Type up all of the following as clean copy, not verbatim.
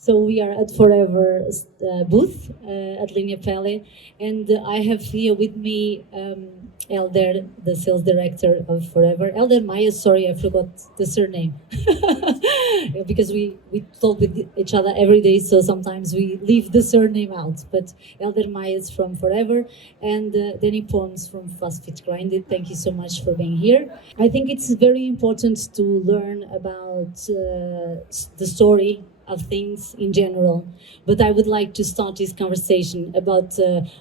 So we are at Forever booth at Lineapelle, and I have here with me Hélder, the sales director of Forever. Hélder Maias, sorry, I forgot the surname. Because we talk with each other every day, so sometimes we leave the surname out. But Hélder Maias from Forever and Danny Pormes from Fastfeet. Thank you so much for being here. I think it's very important to learn about the story of things in general, but I would like to start this conversation about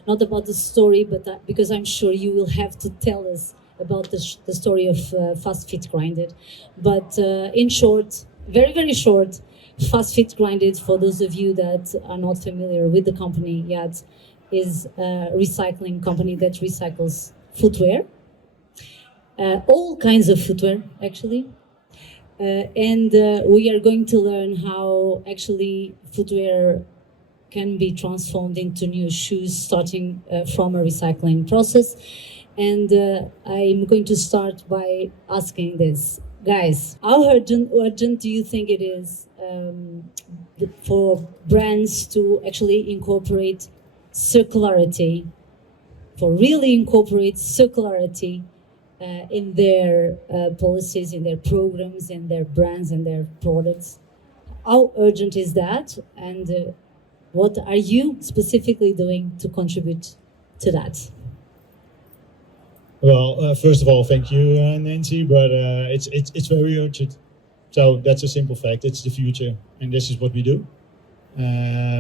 not about the story, but because I'm sure you will have to tell us about the story of Fastfeet Grinded. But in short, very short, Fastfeet Grinded, for those of you that are not familiar with the company yet, is a recycling company that recycles footwear, all kinds of footwear actually. And we are going to learn how actually footwear can be transformed into new shoes starting from a recycling process. And I'm going to start by asking this. Guys, how urgent do you think it is for brands to actually incorporate circularity, for really incorporate circularity in their policies, in their programs, in their brands, and their products? How urgent is that? And what are you specifically doing to contribute to that? Well, first of all, thank you, Nancy. But it's very urgent. So that's a simple fact. It's the future, and this is what we do.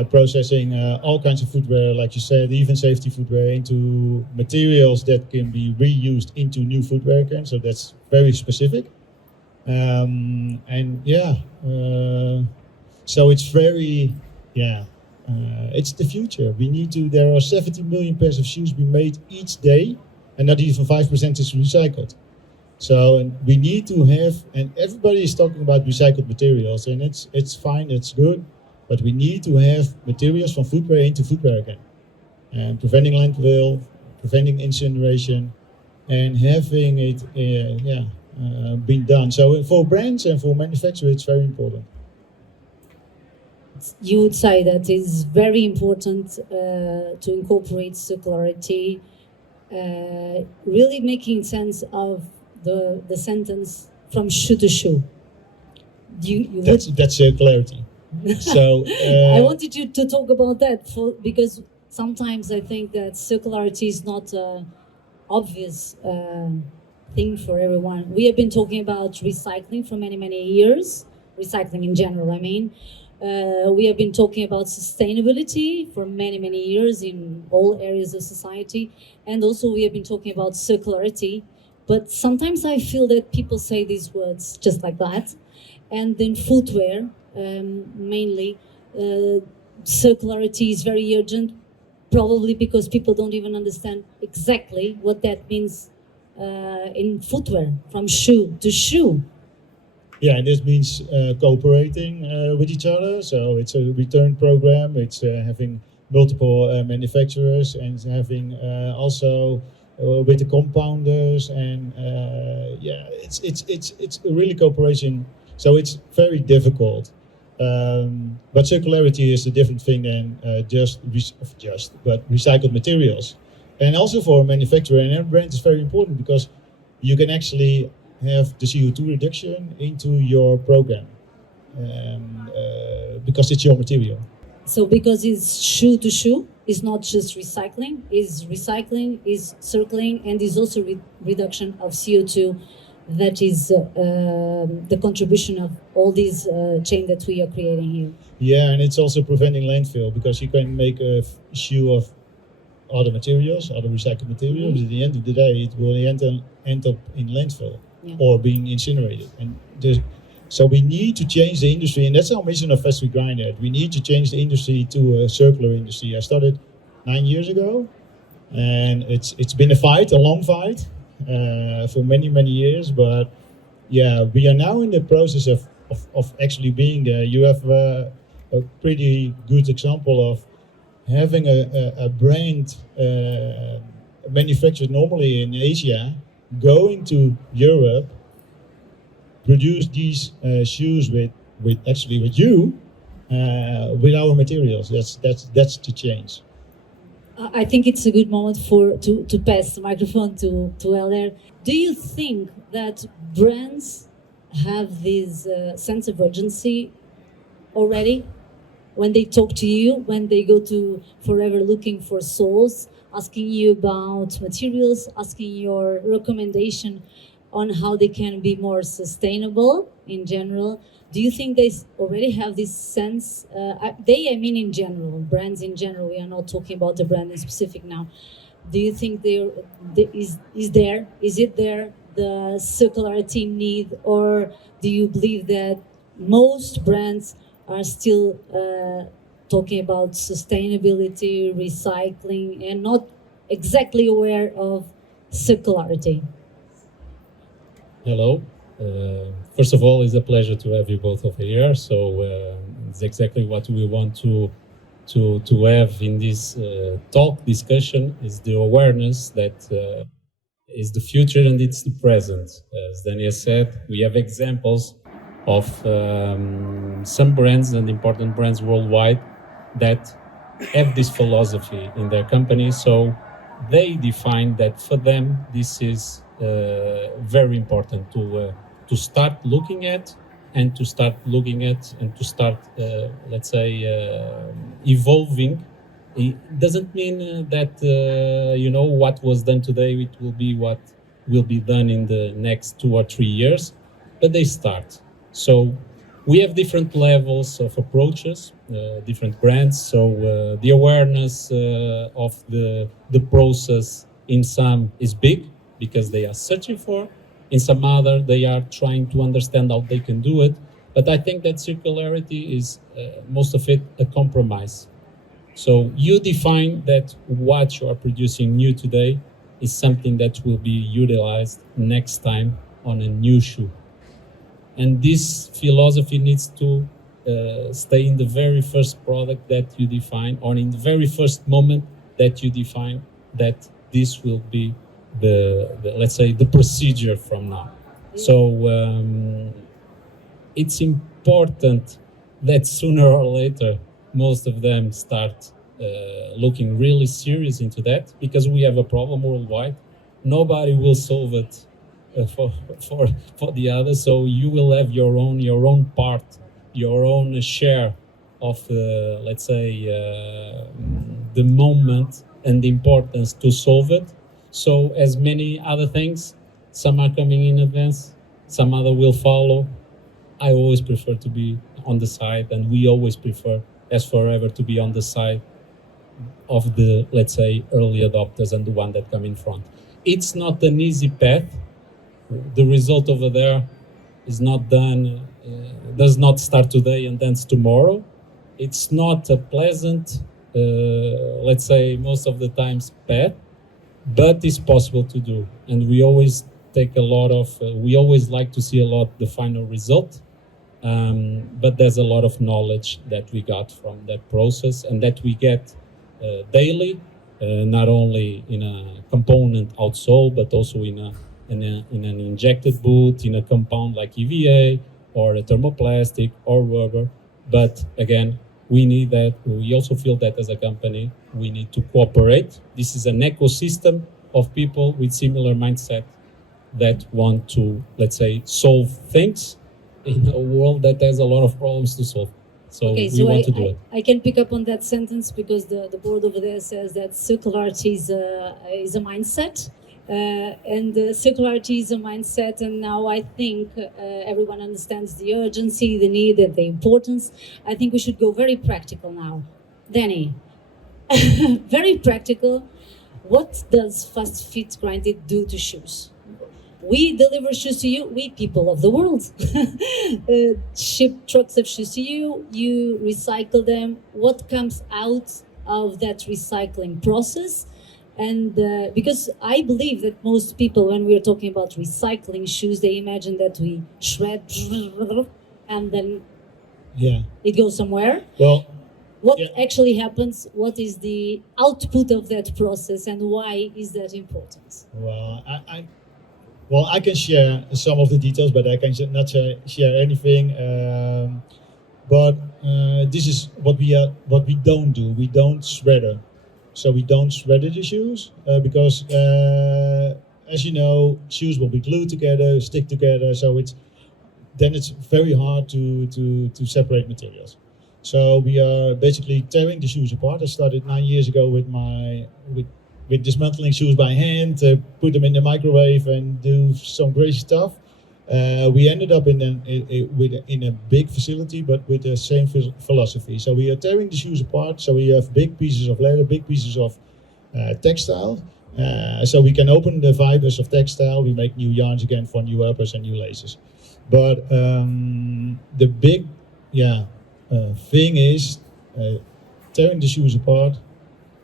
Processing all kinds of footwear, like you said, even safety footwear, into materials that can be reused into new footwear again. So that's very specific. And yeah, so it's very, it's the future. We need to, there are 70 million pairs of shoes being made each day, and not even 5% is recycled. So we need to have, and everybody is talking about recycled materials, and it's fine, it's good. But we need to have materials from footwear into footwear again. And preventing landfill, preventing incineration, and having it been done. So for brands and for manufacturers, it's very important. You would say that is very important to incorporate circularity, really making sense of the sentence from shoe to shoe. That's circularity. So I wanted you to talk about that because sometimes I think that circularity is not an obvious thing for everyone. We have been talking about recycling for many years, recycling in general, I mean. We have been talking about sustainability for many years in all areas of society. And also we have been talking about circularity. But sometimes I feel that people say these words just like that. And then footwear, mainly, circularity is very urgent, probably because people don't even understand exactly what that means in footwear, from shoe to shoe. Yeah, and this means cooperating with each other. So it's a return program. It's having multiple manufacturers and having also with the compounders, and it's really cooperation. So it's very difficult. But circularity is a different thing than but recycled materials. And also for a manufacturer and every brand is very important because you can actually have the CO2 reduction into your program because it's your material. So because it's shoe to shoe, it's not just recycling, is circling, and is also reduction of CO2. That is the contribution of all these chain that we are creating here. Yeah, and it's also preventing landfill because you can make a shoe of other materials, other recycled materials. Mm-hmm. At the end of the day, it will end up in landfill or being incinerated. And so we need to change the industry, and that's our mission of Fastfeet Grinded. We need to change the industry to a circular industry. I started 9 years ago, and it's been a long fight. For many years, but yeah, we are now in the process of actually being there. You have a pretty good example of having a brand manufactured normally in Asia, going to Europe, produce these shoes with you, with our materials. That's the change. I think it's a good moment to pass the microphone to Hélder. Do you think that brands have this sense of urgency already when they talk to you, when they go to Forever looking for soles, asking you about materials, asking your recommendation on how they can be more sustainable in general? Do you think they already have this sense? I mean in general, brands in general. We are not talking about a brand in specific now. Do you think is it there the circularity need, or do you believe that most brands are still talking about sustainability, recycling, and not exactly aware of circularity? Hello. First of all, it's a pleasure to have you both over here. So it's exactly what we want to have in this talk discussion is the awareness that is the future and it's the present. As Daniel said, we have examples of some brands and important brands worldwide that have this philosophy in their company. So they define that for them this is very important to start looking at and to start let's say evolving. It doesn't mean that what was done today it will be what will be done in the next 2 or 3 years, but they start. So we have different levels of approaches, different brands. So the awareness of the process in some is big because they are searching for. In some other, they are trying to understand how they can do it. But I think that circularity is most of it a compromise. So you define that what you are producing new today is something that will be utilized next time on a new shoe. And this philosophy needs to stay in the very first product that you define, or in the very first moment that you define that this will be the let's say the procedure from now. So it's important that sooner or later most of them start looking really serious into that, because we have a problem worldwide. Nobody will solve it for the other. So you will have your own part, your own share of let's say the moment and the importance to solve it. So as many other things, some are coming in advance, some other will follow. I always prefer to be on the side, and we always prefer as Forever to be on the side of the, let's say, early adopters and the one that come in front. It's not an easy path. The result over there is not done, does not start today and ends tomorrow. It's not a pleasant, let's say, most of the times path, but it's possible to do. And we always take a lot of, we always like to see a lot the final result. But there's a lot of knowledge that we got from that process and that we get daily, not only in a component outsole, but also in an injected boot, in a compound like EVA or a thermoplastic or rubber. But again, we need that. We also feel that as a company, we need to cooperate. This is an ecosystem of people with similar mindset that want to, let's say, solve things in a world that has a lot of problems to solve. So okay, we want to do it. I can pick up on that sentence because the board over there says that circularity is a mindset. And circularity is a mindset, and now I think everyone understands the urgency, the need, and the importance. I think we should go very practical now. Danny, very practical. What does Fastfeet Grinded do to shoes? We deliver shoes to you, we people of the world. Ship trucks of shoes to you, you recycle them. What comes out of that recycling process? And because I believe that most people, when we're talking about recycling shoes, they imagine that we shred and then it goes somewhere. Well, what actually happens? What is the output of that process, and why is that important? Well, I can share some of the details, but I can not share anything. But this is what we don't do. We don't shredder. So we don't shredder the shoes because, as you know, shoes will be glued together, stick together. So it's very hard to separate materials. So we are basically tearing the shoes apart. I started 9 years ago with dismantling shoes by hand, put them in the microwave and do some crazy stuff. We ended up in a big facility, but with the same philosophy. So we are tearing the shoes apart. So we have big pieces of leather, big pieces of textile. So we can open the fibers of textile. We make new yarns again for new uppers and new laces. But the big thing is tearing the shoes apart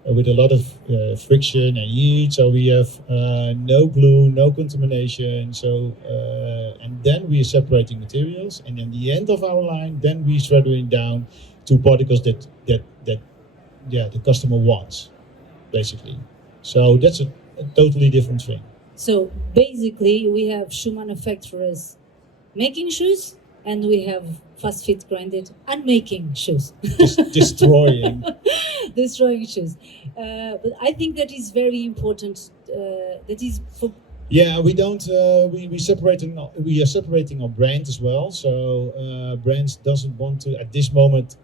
with a lot of friction and heat. So we have no glue, no contamination. So and then we are separating materials, and in the end of our line, then we shredding down to particles that the customer wants, basically. So that's a totally different thing. So basically, we have shoe manufacturers making shoes, and we have Fastfeet grinded unmaking shoes. Destroying. Destroying shoes. But I think that is very important. That is for. Yeah, we don't. We separating. We are separating our brand as well. So brands doesn't want to at this moment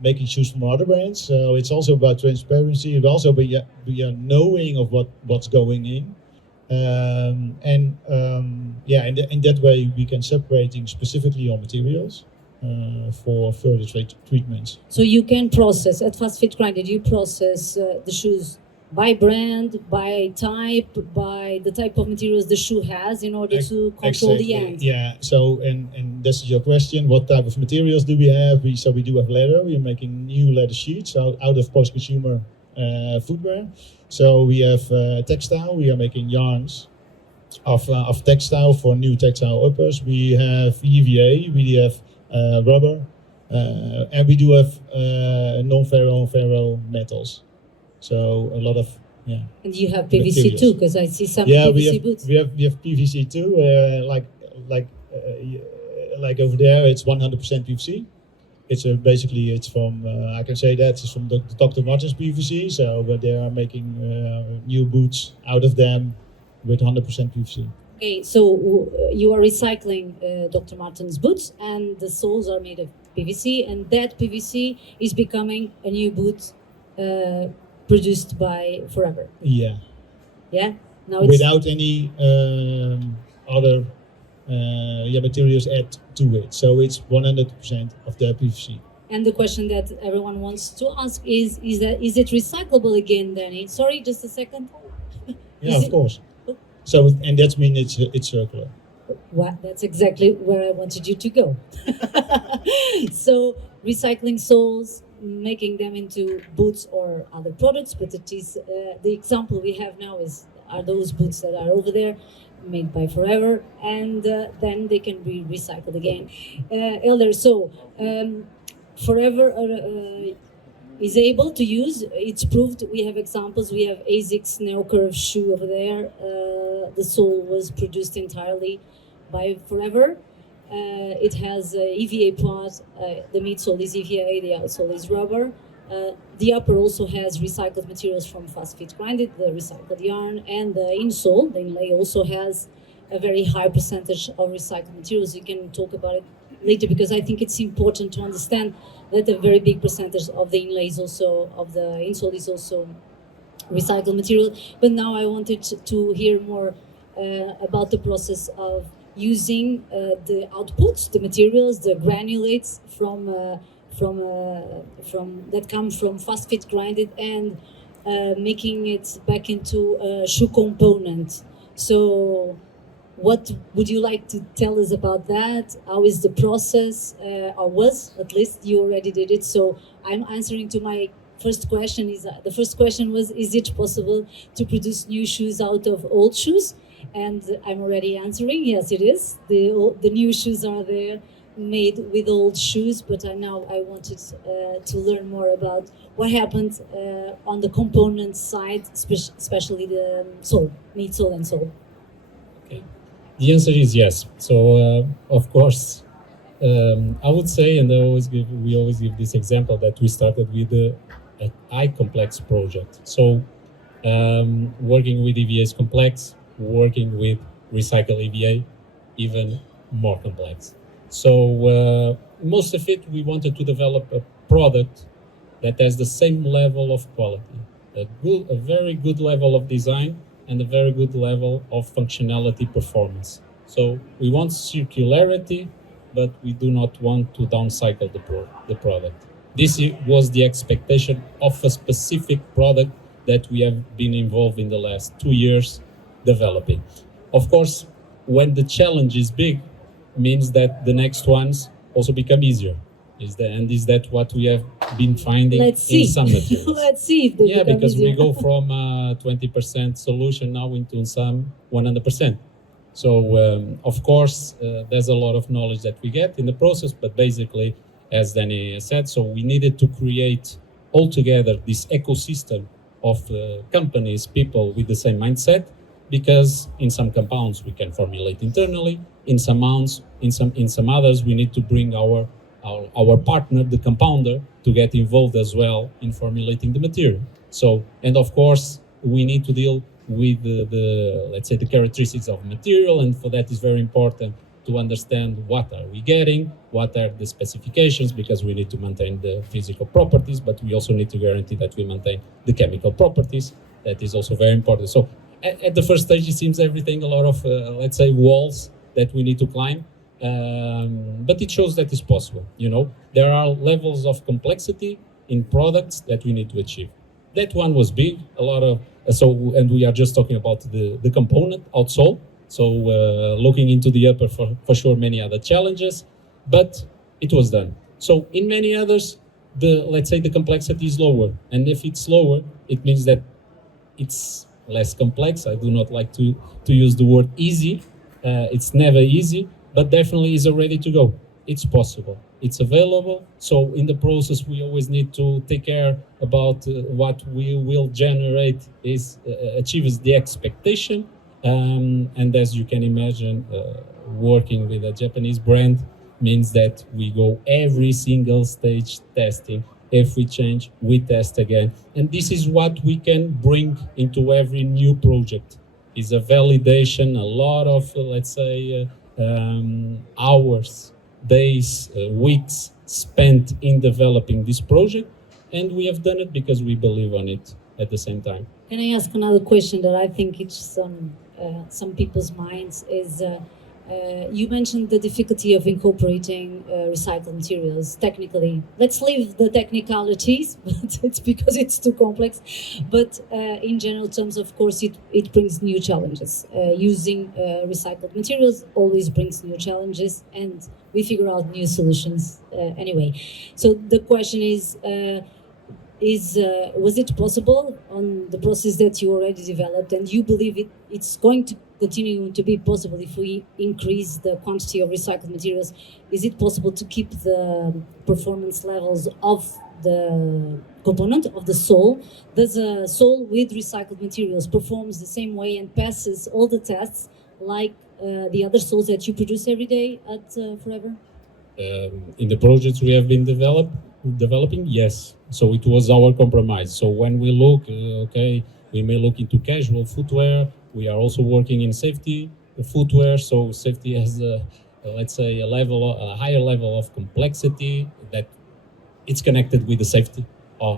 making shoes from other brands. So it's also about transparency. It also we are knowing of what's going in. In that way we can separating specifically on materials for further treatments. So you can process at Fastfeet Grinded. You process the shoes by brand, by type, by the type of materials the shoe has in order to control the end. Yeah. So and this is your question. What type of materials do we have? We do have leather. We are making new leather sheets out of post-consumer footwear. So we have textile. We are making yarns of textile for new textile uppers. We have EVA. We have rubber, and we do have non-ferro and ferro metals. So a lot of And you have PVC too, because I see some PVC boots. We have PVC too. Like over there, it's 100% PVC. It's basically from I can say that it's from the Dr. Martens PVC. So they are making new boots out of them with 100% PVC. Okay, so you are recycling Dr. Martens boots, and the soles are made of PVC, and that PVC is becoming a new boot produced by Forever. Yeah. Yeah. Now without any other materials add to it. So it's 100% of the PVC. And the question that everyone wants to ask is it recyclable again, Danny? Sorry, just a second. Yeah, of course. So and that means it's circular. Well, that's exactly where I wanted you to go. So recycling soles, making them into boots or other products, but it is the example we have now are those boots that are over there, made by Forever, and then they can be recycled again. Hélder, so Forever is able to use. It's proved. We have examples. We have ASICS Neo Curve shoe over there. The sole was produced entirely by Forever. It has EVA part. The midsole is EVA. The outsole is rubber. The upper also has recycled materials from Fastfeet Grinded, the recycled yarn, and the insole, the inlay, also has a very high percentage of recycled materials. You can talk about it later, because I think it's important to understand that a very big percentage of the inlay is also, of the insole is also recycled material. But now I wanted to hear more about the process of using the outputs, the materials, the granulates from that come from Fastfeet Grinded, and making it back into a shoe component. So what would you like to tell us about that? How is the process, or was, at least you already did it. So I'm answering to my first question. The first question was, is it possible to produce new shoes out of old shoes? And I'm already answering, yes, it is. The new shoes are there, made with old shoes, but now I wanted to learn more about what happened on the component side, especially the sole, midsole and sole. Okay, the answer is yes. So of course, I would say, and we always give this example that we started with a high complex project. So working with EVA is complex, working with recycle EVA even more complex. So most of it, we wanted to develop a product that has the same level of quality, a very good level of design, and a very good level of functionality performance. So we want circularity, but we do not want to downcycle the product. This was the expectation of a specific product that we have been involved in the last 2 years developing. Of course, when the challenge is big, means that the next ones also become easier. Is that what we have been finding in some materials? Let's see if they become because easier. we go from 20% solution now into some 100%. So of course, there's a lot of knowledge that we get in the process, but basically, as Danny said, so we needed to create altogether this ecosystem of companies, people with the same mindset, because in some compounds we can formulate internally, in some others we need to bring our partner, the compounder, to get involved as well in formulating the material. So, and of course, we need to deal with let's say the characteristics of material, and for that is very important to understand what are we getting, what are the specifications, because we need to maintain the physical properties, but we also need to guarantee that we maintain the chemical properties. That is also very important. So at the first stage, it seems everything, a lot of, let's say, walls that we need to climb, but it shows that it's possible. You know, there are levels of complexity in products that we need to achieve. That one was big, a lot of, and we are just talking about the component outsole. So looking into the upper, for sure, many other challenges, but it was done. So in many others, let's say the complexity is lower. And if it's lower, it means that it's less complex. I do not like to use the word easy. It's never easy, but definitely is ready to go. It's possible. It's available. So in the process, we always need to take care about what we will generate achieves the expectation. And as you can imagine, working with a Japanese brand means that we go every single stage testing. If we change, we test again. And this is what we can bring into every new project. Is a validation, a lot of, let's say, hours, days, weeks spent in developing this project. And we have done it because we believe on it at the same time. Can I ask another question that I think it's on some people's minds is, you mentioned the difficulty of incorporating recycled materials technically. Let's leave the technicalities, but it's because it's too complex. But in general terms, of course, it brings new challenges. Using recycled materials always brings new challenges, and we figure out new solutions anyway. So the question is was it possible on the process that you already developed, and you believe it's going to continue to be possible if we increase the quantity of recycled materials? Is it possible to keep the performance levels of the component of the sole? Does a sole with recycled materials performs the same way and passes all the tests like the other soles that you produce every day at Forever? In the projects we have been developing, yes. So it was our compromise. So when we look, we may look into casual footwear. We are also working in safety footwear. So safety has, let's say, a higher level of complexity that it's connected with the safety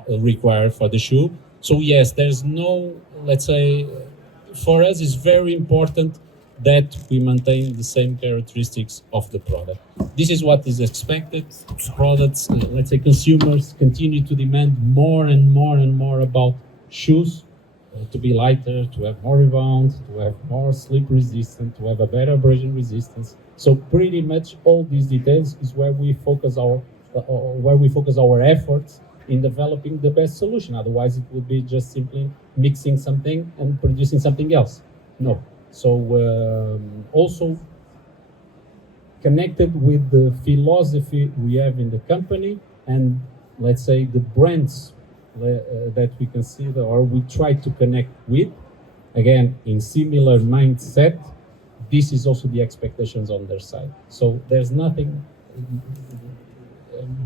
required for the shoe. So yes, there's no, let's say, for us it's very important that we maintain the same characteristics of the product. This is what is expected. Products, let's say consumers continue to demand more and more and more about shoes, to be lighter, to have more rebound, to have more slip resistant, to have a better abrasion resistance. So pretty much all these details is where we focus our efforts in developing the best solution. Otherwise, it would be just simply mixing something and producing something else. No. So also connected with the philosophy we have in the company, and let's say the brands that we consider or we try to connect with, again, in similar mindset. This is also the expectations on their side. So there's nothing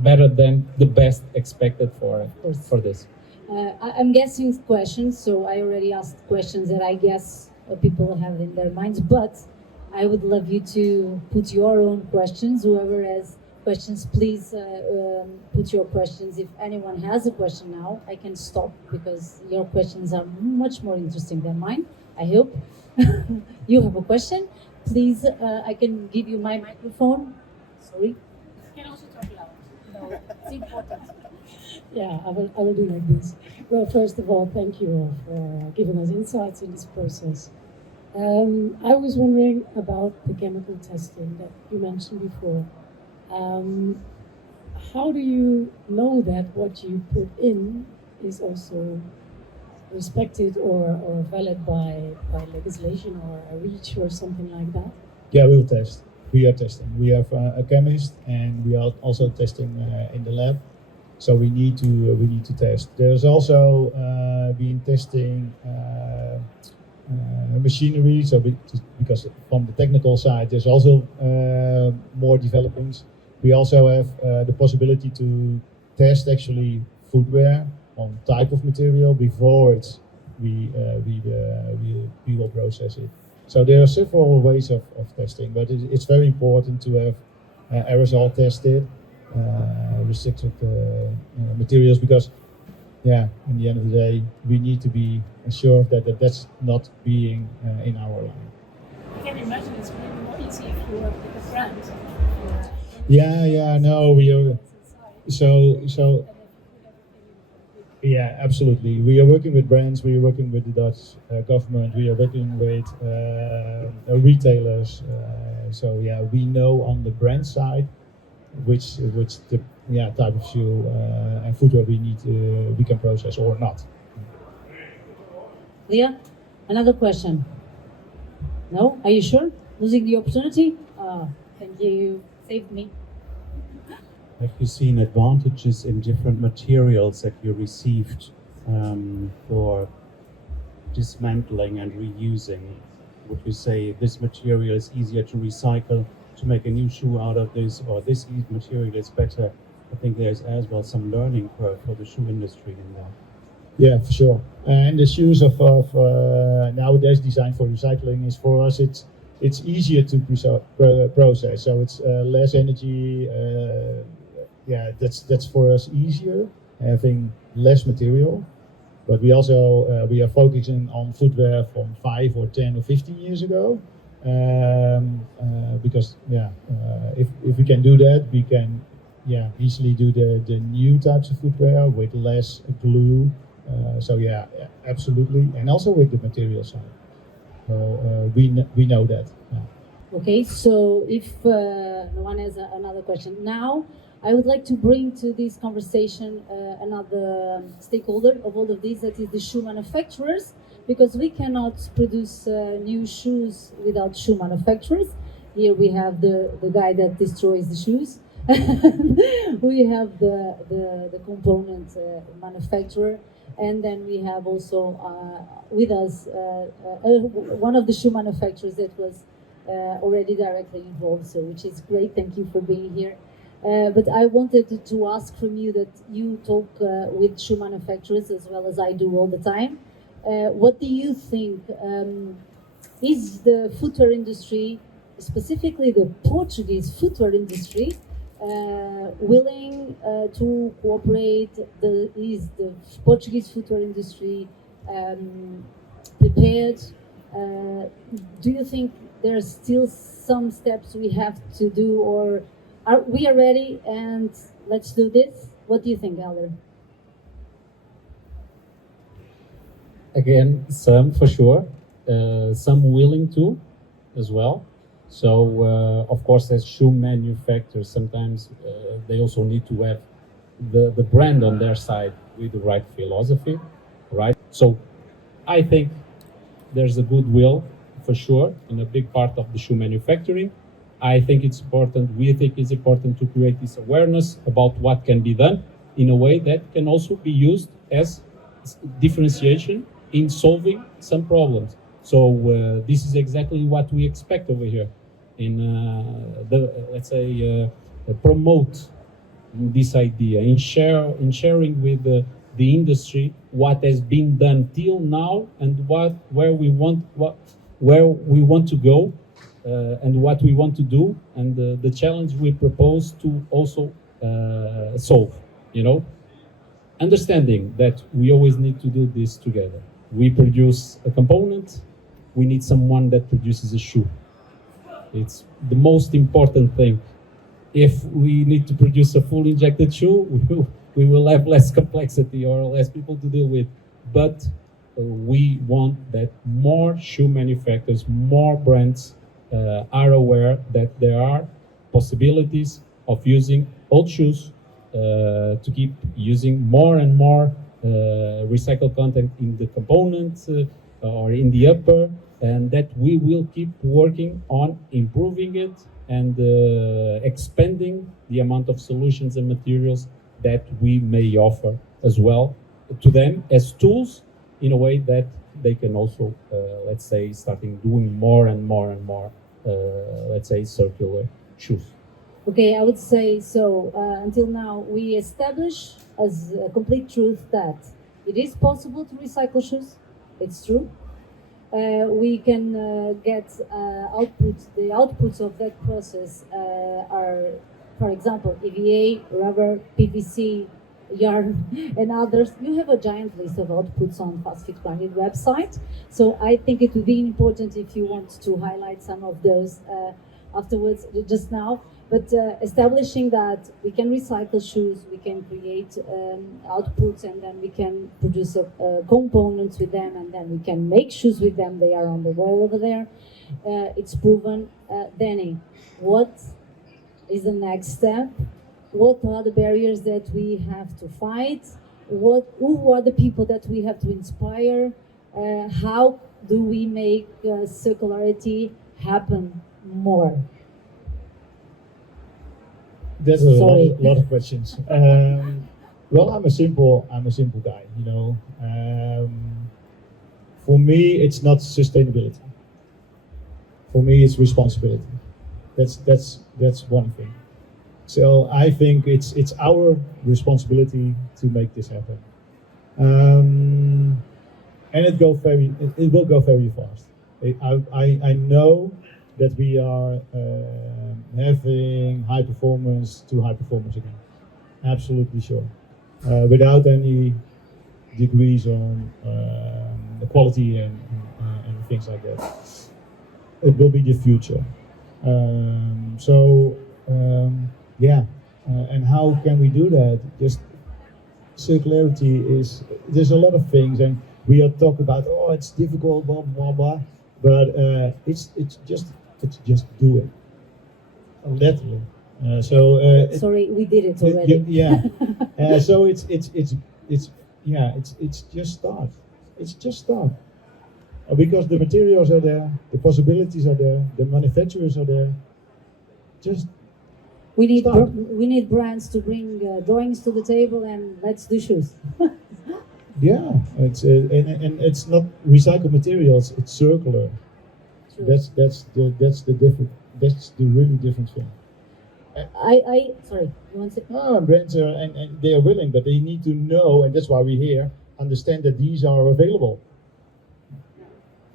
better than the best expected for this. I'm guessing questions, so I already asked questions that I guess people have in their minds, but I would love you to put your own questions. Whoever has questions, please put your questions. If anyone has a question now, I can stop because your questions are much more interesting than mine, I hope. You have a question? Please, I can give you my microphone. Sorry. You can also talk loud. No, it's important. Yeah, I will do like this. Well, first of all, thank you all for giving us insights in this process. I was wondering about the chemical testing that you mentioned before. How do you know that what you put in is also respected or valid by legislation or a REACH or something like that? Yeah, we'll test. We are testing. We have a chemist, and we are also testing in the lab. So we need to test. There's also been testing machinery. So because from the technical side, there's also more developings. We also have the possibility to test actually footwear on type of material before we will process it. So there are several ways of testing, but it's very important to have aerosol tested, restricted materials, because in the end of the day, we need to be sure that that's not being in our line. I can imagine it's maybe more easy if you work with a brand. No, we are so. Yeah, absolutely. We are working with brands. We are working with the Dutch government. We are working with retailers. We know on the brand side which the type of shoe and footwear we can process or not. Leah, another question. No? Are you sure? Losing the opportunity? Thank you. You saved me. Have you seen advantages in different materials that you received for dismantling and reusing? Would you say this material is easier to recycle to make a new shoe out of this, or this material is better? I think there's as well some learning curve for the shoe industry in that. Yeah, for sure. And the shoes of nowadays designed for recycling is for us. It's easier to process, so it's less energy. That's for us easier, having less material. But we also we are focusing on footwear from 5 or 10 or 15 years ago, because if we can do that, we can easily do the new types of footwear with less glue. Absolutely, and also with the material side. So we know that. Yeah. Okay, so if no one has another question now, I would like to bring to this conversation another stakeholder of all of these, that is the shoe manufacturers, because we cannot produce new shoes without shoe manufacturers. Here we have the guy that destroys the shoes. We have the component manufacturer, and then we have also with us one of the shoe manufacturers that was already directly involved, so which is great. Thank you for being here. But I wanted to ask from you that you talk with shoe manufacturers as well as I do all the time. What do you think is the footwear industry, specifically the Portuguese footwear industry, willing to cooperate? Is the Portuguese footwear industry prepared? Do you think there are still some steps we have to do, or are we ready and let's do this? What do you think, Hélder? Again, some for sure, some willing to as well. So, of course, as shoe manufacturers, sometimes they also need to have the brand on their side with the right philosophy, right? So, I think there's a goodwill for sure in a big part of the shoe manufacturing. I think it's important, we think it's important to create this awareness about what can be done in a way that can also be used as differentiation in solving some problems. So this is exactly what we expect over here in let's say promote this idea, in sharing with the industry what has been done till now and where we want to go, and what we want to do, and the challenge we propose to also solve. Understanding that we always need to do this together. We produce a component, we need someone that produces a shoe. It's the most important thing. If we need to produce a full injected shoe, we will have less complexity or less people to deal with. But we want that more shoe manufacturers, more brands are aware that there are possibilities of using old shoes to keep using more and more recycled content in the components or in the upper, and that we will keep working on improving it and expanding the amount of solutions and materials that we may offer as well to them as tools, in a way that they can also, let's say, starting doing more and more and more, let's say, circular shoes. Okay, I would say so. Until now, we establish as a complete truth that it is possible to recycle shoes. It's true. We can get outputs. The outputs of that process are, for example, EVA, rubber, PVC, yarn, and others. You have a giant list of outputs on Fastfeet branded website. So I think it would be important if you want to highlight some of those afterwards, just now. But establishing that we can recycle shoes, we can create outputs, and then we can produce components with them, and then we can make shoes with them. They are on the wall over there. It's proven. Danny, what is the next step? What are the barriers that we have to fight? Who are the people that we have to inspire? How do we make circularity happen more? There's a lot of questions. Well, I'm a simple guy, For me, it's not sustainability. For me, it's responsibility. That's one thing. So I think it's our responsibility to make this happen, and it will go very fast. I know that we are having high performance to high performance again. Absolutely sure. Without any degrees on the quality and things like that. It will be the future. And how can we do that? Just circularity there's a lot of things, and we are talking about, it's difficult, blah, blah, blah. But it's just do it. Literally. Sorry, we did it already. So it's just start. It's just start. Because the materials are there, the possibilities are there, the manufacturers are there. Just we need brands to bring drawings to the table, and let's do shoes. Yeah, it's and it's not recycled materials; it's circular. True. That's the different. That's the really different thing. Sorry, you want to say? No, brands are and they are willing, but they need to know, and that's why we're here. Understand that these are available.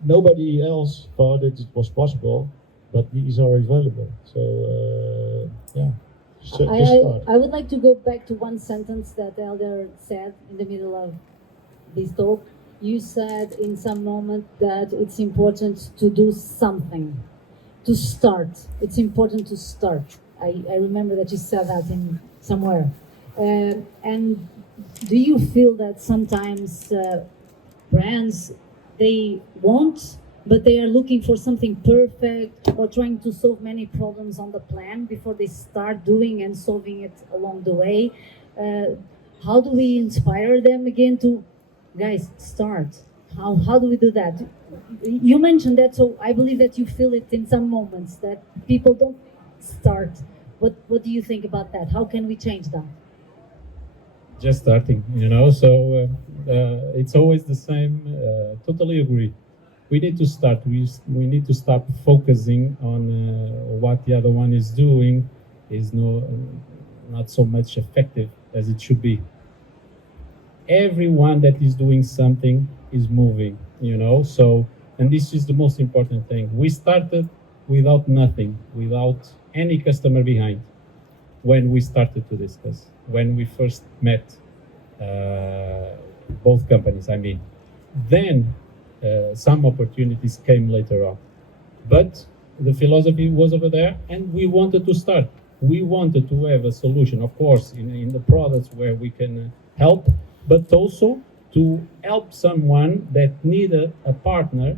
Nobody else thought that it was possible, but these are available. So just start. I would like to go back to one sentence that Hélder said in the middle of this talk. You said in some moment that it's important to do something, to start. It's important to start. I remember that you said that in somewhere. And do you feel that sometimes brands, they want, but they are looking for something perfect or trying to solve many problems on the plan before they start doing and solving it along the way? How do we inspire them again to, guys, start? How do we do that? You mentioned that, so I believe that you feel it in some moments that people don't start. What do you think about that? How can we change that? Just starting, so it's always the same. Totally agree. We need to start. We need to start focusing on what the other one is doing, is not so much effective as it should be. Everyone that is doing something is moving, so, and this is the most important thing. We started without nothing, without any customer behind when we started to discuss, when we first met both companies, I mean. Then some opportunities came later on. But the philosophy was over there, and we wanted to start. We wanted to have a solution, of course, in the products where we can help, but also to help someone that needed a partner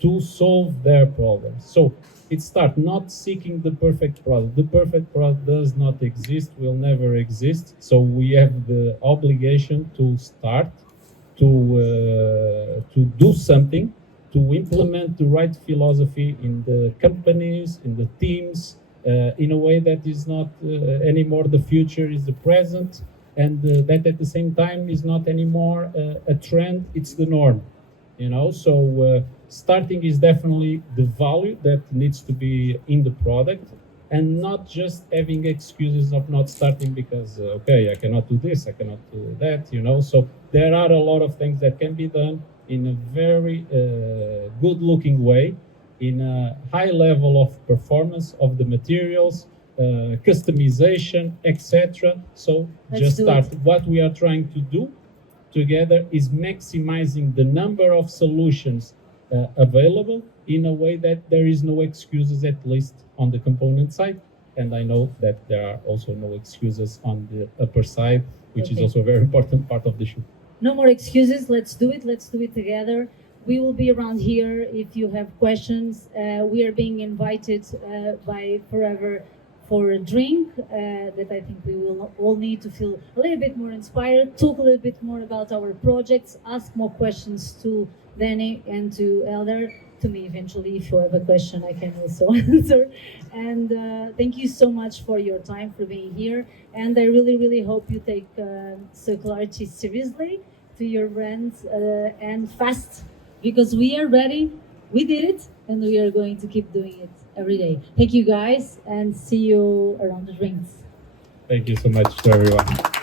to solve their problems. So it starts not seeking the perfect product. The perfect product does not exist, will never exist. So we have the obligation to start, to do something, to implement the right philosophy in the companies, in the teams, in a way that is not anymore the future, is the present, and that at the same time is not anymore a trend, it's the norm. So starting is definitely the value that needs to be in the product, and not just having excuses of not starting because, okay, I cannot do this, I cannot do that, So there are a lot of things that can be done in a very good-looking way, in a high level of performance of the materials, customization, etc. So just start. What we are trying to do together is maximizing the number of solutions available in a way that there is no excuses, at least on the component side. And I know that there are also no excuses on the upper side, which is also a very important part of the shoe. No more excuses. Let's do it together. We will be around here if you have questions. We are being invited by Forever for a drink that I think we will all need to feel a little bit more inspired, talk a little bit more about our projects, ask more questions to Danny and to Hélder, to me eventually. If you have a question, I can also answer. And thank you so much for your time, for being here. And I really, really hope you take circularity seriously to your brands and fast, because we are ready. We did it, and we are going to keep doing it every day. Thank you guys, and see you around the drinks. Thank you so much to everyone.